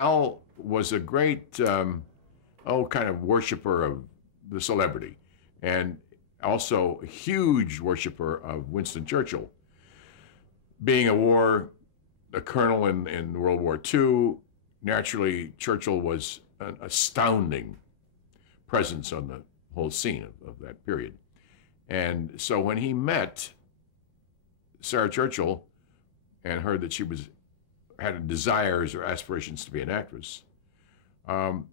Al was a great, kind of worshiper of the celebrity, and also a huge worshiper of Winston Churchill. Being a colonel in World War II, naturally, Churchill was an astounding presence on the whole scene of that period. And so when he met Sarah Churchill and heard that she had desires or aspirations to be an actress,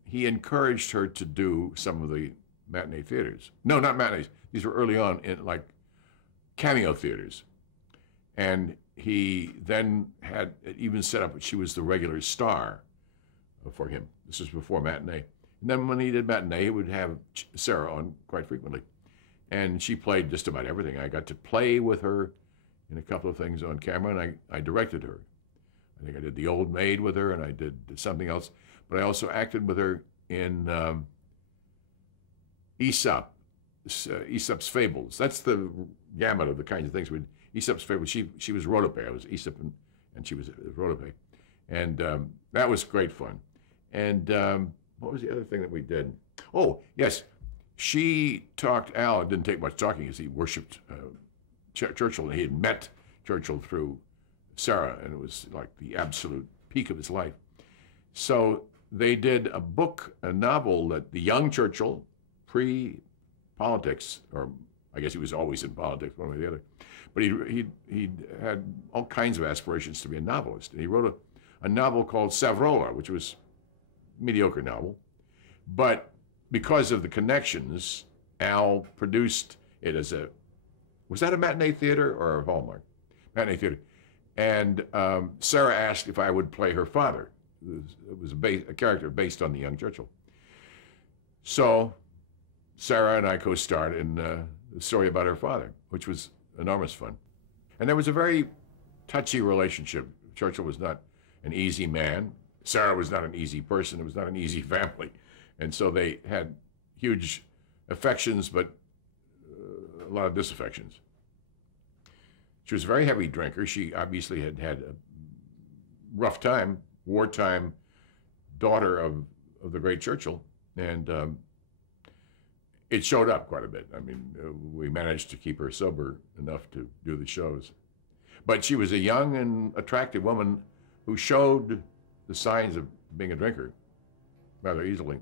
he encouraged her to do some of the matinee theaters. No, not matinees. These were early on in like cameo theaters. And he then had even set up, she was the regular star for him. This was before matinee. And then when he did matinee, he would have Sarah on quite frequently. And she played just about everything. I got to play with her in a couple of things on camera, and I directed her. I think I did The Old Maid with her, and I did something else. But I also acted with her in Aesop's Fables. That's the gamut of the kinds of things we. Aesop's Fables. She was Rhodope. I was Aesop, and she was Rhodope, and that was great fun. And what was the other thing that we did? Oh yes, she talked Al. It didn't take much talking, as he worshipped Churchill, and he had met Churchill through Sarah, and it was like the absolute peak of his life. So they did a novel that the young Churchill, pre-politics, or I guess he was always in politics, one way or the other, but he had all kinds of aspirations to be a novelist. And he wrote a novel called Savrola, which was a mediocre novel, but because of the connections, Al produced it as was that a matinee theater or a Hallmark? Matinee theater. And Sarah asked if I would play her father. It was a character based on the young Churchill. So Sarah and I co-starred in the story about her father, which was enormous fun. And there was a very touchy relationship. Churchill was not an easy man. Sarah was not an easy person. It was not an easy family. And so they had huge affections, but a lot of disaffections. She was a very heavy drinker. She obviously had had a rough time, wartime daughter of the great Churchill, and it showed up quite a bit. I mean, we managed to keep her sober enough to do the shows. But she was a young and attractive woman who showed the signs of being a drinker rather easily.